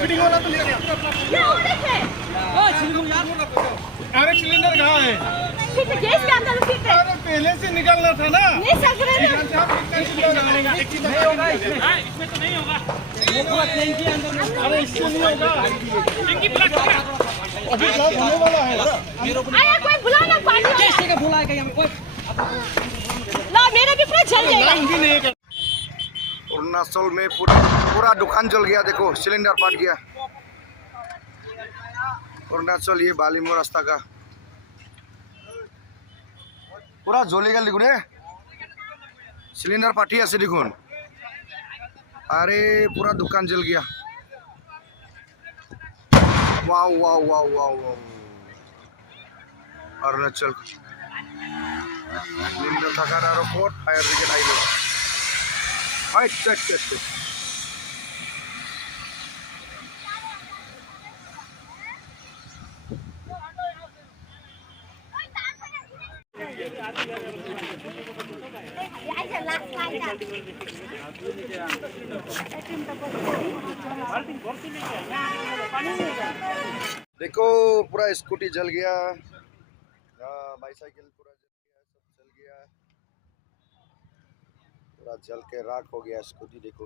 Fitting वाला तो लेके अरे सिलेंडर कहाँ है? गैस के अंदर उसी पे अरे पहले से निकलना था ना। नहीं सक रहे ना। इसमें तो नहीं होगा। अरे इससे नहीं होगा। अभी ब्लॉक होने वाला है। आया कोई बुला ना पानी कैसे का बुला के हमें कोई ला मेरा भी पूरा जल जाएगा। अरुणाचल में पूरा दुकान जल गया। देखो सिलेंडर फट गया। अरुणाचल ये बालिमो रास्ता का पूरा जले गल देखो सिलेंडर फाटी आसे देखो। अरे पूरा दुकान जल गया। वाव वाव वाव वाव वाव अरुणाचल सिलेंडर थाकार आरो कोट फायर ब्रिगेड आइलो। अच्छा अच्छा अच्छा देखो पूरा स्कूटी जल गया। बाईसाइकिल पूरा जल गया। पूरा जल के राख हो गया स्कूटी। देखो